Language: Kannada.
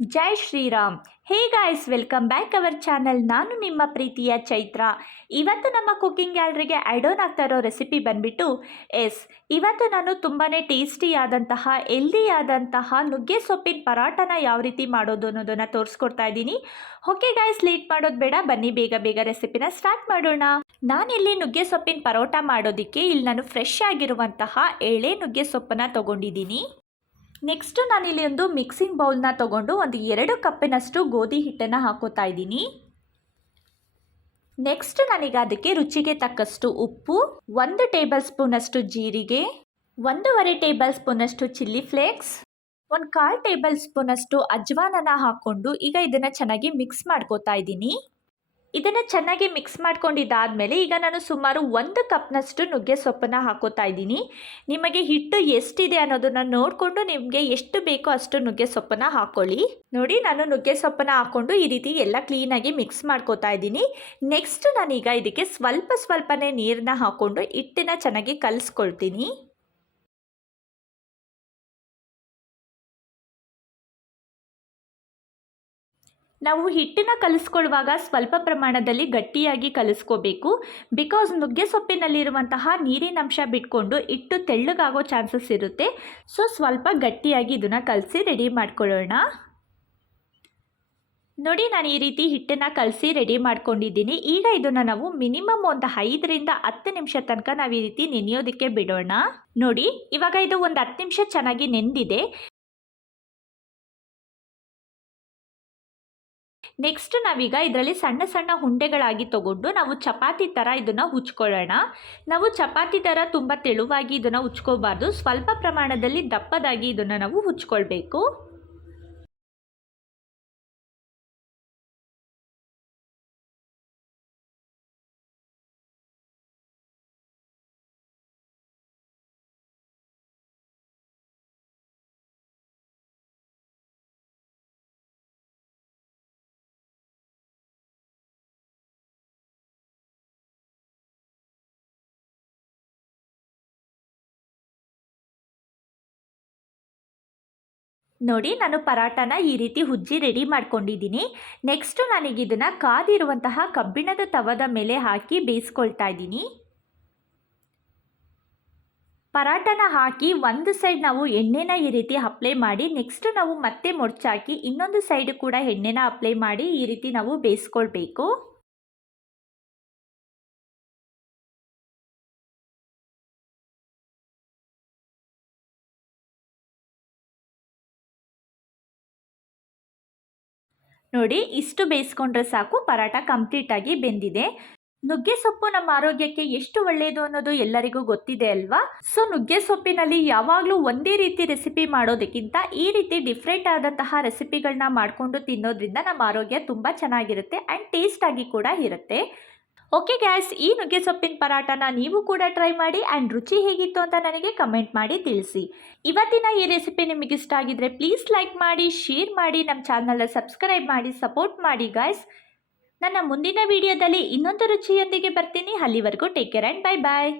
Jai Shriram hey guys welcome back our channel ನಾನು ನಿಮ್ಮ ಪ್ರೀತಿಯ ಚೈತ್ರ. ಇವತ್ತು ನಮ್ಮ ಕುಕ್ಕಿಂಗ್ ಗ್ಯಾಲರಿಗೆ ಆ್ಯಡ್ ಆಗ್ತಾ ಇರೋ ರೆಸಿಪಿ ಬಂದ್ಬಿಟ್ಟು ಎಸ್. ಇವತ್ತು ನಾನು ತುಂಬಾ ಟೇಸ್ಟಿಯಾದಂತಹ ಎಲ್ದಿಯಾದಂತಹ ನುಗ್ಗೆ ಸೊಪ್ಪಿನ ಪರಾಟನ ಯಾವ ರೀತಿ ಮಾಡೋದು ಅನ್ನೋದನ್ನು ತೋರಿಸ್ಕೊಡ್ತಾ ಇದ್ದೀನಿ. ಓಕೆ ಗಾಯ್ಸ್ ಲೇಟ್ ಮಾಡೋದು ಬೇಡ. ಬನ್ನಿ ಬೇಗ ಬೇಗ ರೆಸಿಪಿನ ಸ್ಟಾರ್ಟ್ ಮಾಡೋಣ. ನಾನಿಲ್ಲಿ ನುಗ್ಗೆ ಸೊಪ್ಪಿನ ಪರೋಟ ಮಾಡೋದಕ್ಕೆ ಇಲ್ಲಿ ನಾನು ಫ್ರೆಶ್ ಆಗಿರುವಂತಹ ಎಳೆ ನುಗ್ಗೆ ಸೊಪ್ಪನ್ನು ತೊಗೊಂಡಿದ್ದೀನಿ. ನೆಕ್ಸ್ಟು ನಾನಿಲ್ಲಿ ಒಂದು ಮಿಕ್ಸಿಂಗ್ ಬೌಲ್ನ ತೊಗೊಂಡು ಒಂದು ಎರಡು ಕಪ್ಪಿನಷ್ಟು ಗೋಧಿ ಹಿಟ್ಟನ್ನು ಹಾಕೋತಾ ಇದ್ದೀನಿ. ನೆಕ್ಸ್ಟ್ ನನಗೆ ಅದಕ್ಕೆ ರುಚಿಗೆ ತಕ್ಕಷ್ಟು ಉಪ್ಪು, ಒಂದು ಟೇಬಲ್ ಸ್ಪೂನಷ್ಟು ಜೀರಿಗೆ, ಒಂದೂವರೆ ಟೇಬಲ್ ಸ್ಪೂನಷ್ಟು ಚಿಲ್ಲಿ ಫ್ಲೇಕ್ಸ್ ಒಂದು ಕಾಲು ಟೇಬಲ್ ಸ್ಪೂನಷ್ಟು ಅಜ್ವಾನನ ಹಾಕ್ಕೊಂಡು ಈಗ ಇದನ್ನು ಚೆನ್ನಾಗಿ ಮಿಕ್ಸ್ ಮಾಡ್ಕೋತಾ ಇದ್ದೀನಿ. ಇದನ್ನು ಚೆನ್ನಾಗಿ ಮಿಕ್ಸ್ ಮಾಡ್ಕೊಂಡಿದ್ದಾದಮೇಲೆ ಈಗ ನಾನು ಸುಮಾರು ಒಂದು ಕಪ್ನಷ್ಟು ನುಗ್ಗೆ ಸೊಪ್ಪನ್ನು ಹಾಕೋತಾ ಇದ್ದೀನಿ. ನಿಮಗೆ ಹಿಟ್ಟು ಎಷ್ಟಿದೆ ಅನ್ನೋದನ್ನು ನೋಡಿಕೊಂಡು ನಿಮಗೆ ಎಷ್ಟು ಬೇಕೋ ಅಷ್ಟು ನುಗ್ಗೆ ಸೊಪ್ಪನ್ನು ಹಾಕ್ಕೊಳ್ಳಿ ನೋಡಿ, ನಾನು ನುಗ್ಗೆ ಸೊಪ್ಪನ್ನು ಹಾಕ್ಕೊಂಡು ಈ ರೀತಿ ಎಲ್ಲ ಕ್ಲೀನಾಗಿ ಮಿಕ್ಸ್ ಮಾಡ್ಕೋತಾ ಇದ್ದೀನಿ. ನೆಕ್ಸ್ಟ್ ನಾನೀಗ ಇದಕ್ಕೆ ಸ್ವಲ್ಪ ಸ್ವಲ್ಪನೇ ನೀರನ್ನ ಹಾಕ್ಕೊಂಡು ಹಿಟ್ಟನ್ನು ಚೆನ್ನಾಗಿ ಕಲಿಸ್ಕೊಳ್ತೀನಿ. ನಾವು ಹಿಟ್ಟನ್ನ ಕಲಿಸ್ಕೊಳ್ಳುವಾಗ ಸ್ವಲ್ಪ ಪ್ರಮಾಣದಲ್ಲಿ ಗಟ್ಟಿಯಾಗಿ ಕಲಿಸ್ಕೋಬೇಕು. ಬಿಕಾಸ್ ನುಗ್ಗೆ ಸೊಪ್ಪಿನಲ್ಲಿರುವಂತಹ ನೀರಿನಂಶ ಬಿಟ್ಕೊಂಡು ಹಿಟ್ಟು ತೆಳ್ಳಗಾಗೋ ಚಾನ್ಸಸ್ ಇರುತ್ತೆ. ಸೊ ಸ್ವಲ್ಪ ಗಟ್ಟಿಯಾಗಿ ಇದನ್ನು ಕಲಸಿ ರೆಡಿ ಮಾಡ್ಕೊಳ್ಳೋಣ. ನೋಡಿ, ನಾನು ಈ ರೀತಿ ಹಿಟ್ಟನ್ನು ಕಲಸಿ ರೆಡಿ ಮಾಡ್ಕೊಂಡಿದ್ದೀನಿ. ಈಗ ಇದನ್ನು ನಾವು ಮಿನಿಮಮ್ ಒಂದು ಐದರಿಂದ ಹತ್ತು ನಿಮಿಷ ತನಕ ನಾವು ಈ ರೀತಿ ನೆನೆಯೋದಕ್ಕೆ ಬಿಡೋಣ. ನೋಡಿ, ಇವಾಗ ಇದು ಒಂದು ಹತ್ತು ನಿಮಿಷ ಚೆನ್ನಾಗಿ ನೆಂದಿದೆ. ನೆಕ್ಸ್ಟ್ ನಾವೀಗ ಇದರಲ್ಲಿ ಸಣ್ಣ ಸಣ್ಣ ಹುಂಡೆಗಳಾಗಿ ತಗೊಂಡು ನಾವು ಚಪಾತಿ ಥರ ಇದನ್ನು ಹುಚ್ಕೊಳ್ಳೋಣ. ನಾವು ಚಪಾತಿ ಥರ ತುಂಬ ತೆಳುವಾಗಿ ಇದನ್ನು ಉಚ್ಕೋಬಾರ್ದು ಸ್ವಲ್ಪ ಪ್ರಮಾಣದಲ್ಲಿ ದಪ್ಪದಾಗಿ ಇದನ್ನು ನಾವು ಹುಚ್ಕೊಳ್ಬೇಕು. ನೋಡಿ, ನಾನು ಪರಾಟನ ಈ ರೀತಿ ಹುಜ್ಜಿ ರೆಡಿ ಮಾಡ್ಕೊಂಡಿದ್ದೀನಿ. ನೆಕ್ಸ್ಟು ನನಗೆ ಇದನ್ನು ಕಾದಿರುವಂತಹ ಕಬ್ಬಿಣದ ತವದ ಮೇಲೆ ಹಾಕಿ ಬೇಯಿಸ್ಕೊಳ್ತಾ ಇದ್ದೀನಿ. ಪರಾಟನ ಹಾಕಿ ಒಂದು ಸೈಡ್ ನಾವು ಎಣ್ಣೆನ ಈ ರೀತಿ ಅಪ್ಲೈ ಮಾಡಿ ನೆಕ್ಸ್ಟು ನಾವು ಮತ್ತೆ ಮೊಡ್ಚಾಕಿ ಇನ್ನೊಂದು ಸೈಡ್ ಕೂಡ ಎಣ್ಣೆನ ಅಪ್ಲೈ ಮಾಡಿ ಈ ರೀತಿ ನಾವು ಬೇಯಿಸ್ಕೊಳ್ಬೇಕು. ನೋಡಿ, ಇಷ್ಟು ಬೇಯಿಸ್ಕೊಂಡ್ರೆ ಸಾಕು ಪರಾಟ ಕಂಪ್ಲೀಟಾಗಿ ಬೆಂದಿದೆ. ನುಗ್ಗೆ ಸೊಪ್ಪು ನಮ್ಮ ಆರೋಗ್ಯಕ್ಕೆ ಎಷ್ಟು ಒಳ್ಳೆಯದು ಅನ್ನೋದು ಎಲ್ಲರಿಗೂ ಗೊತ್ತಿದೆ ಅಲ್ವಾ? ಸೊ, ನುಗ್ಗೆ ಸೊಪ್ಪಿನಲ್ಲಿ ಯಾವಾಗಲೂ ಒಂದೇ ರೀತಿ ರೆಸಿಪಿ ಮಾಡೋದಕ್ಕಿಂತ ಈ ರೀತಿ ಡಿಫ್ರೆಂಟ್ ಆದಂತಹ ರೆಸಿಪಿಗಳನ್ನ ಮಾಡಿಕೊಂಡು ತಿನ್ನೋದ್ರಿಂದ ನಮ್ಮ ಆರೋಗ್ಯ ತುಂಬ ಚೆನ್ನಾಗಿರುತ್ತೆ ಆ್ಯಂಡ್ ಟೇಸ್ಟಾಗಿ ಕೂಡ ಇರುತ್ತೆ. ಓಕೆ ಗ್ಯಾಸ್ ಈ ನುಗ್ಗೆ ಸೊಪ್ಪಿನ ಪರಾಟನ ನೀವು ಕೂಡ ಟ್ರೈ ಮಾಡಿ ಆ್ಯಂಡ್ ರುಚಿ ಹೇಗಿತ್ತು ಅಂತ ನನಗೆ ಕಮೆಂಟ್ ಮಾಡಿ ತಿಳಿಸಿ. ಇವತ್ತಿನ ಈ ರೆಸಿಪಿ ನಿಮಗೆ ಇಷ್ಟ ಆಗಿದ್ರೆ ಪ್ಲೀಸ್ ಲೈಕ್ ಮಾಡಿ ಶೇರ್ ಮಾಡಿ, ನಮ್ಮ ಚಾನಲ್ನ ಸಬ್ಸ್ಕ್ರೈಬ್ ಮಾಡಿ ಸಪೋರ್ಟ್ ಮಾಡಿ ಗಾಯ್ಸ್ ನನ್ನ ಮುಂದಿನ ವಿಡಿಯೋದಲ್ಲಿ ಇನ್ನೊಂದು ರುಚಿಯೊಂದಿಗೆ ಬರ್ತೀನಿ. ಅಲ್ಲಿವರೆಗೂ take care and bye bye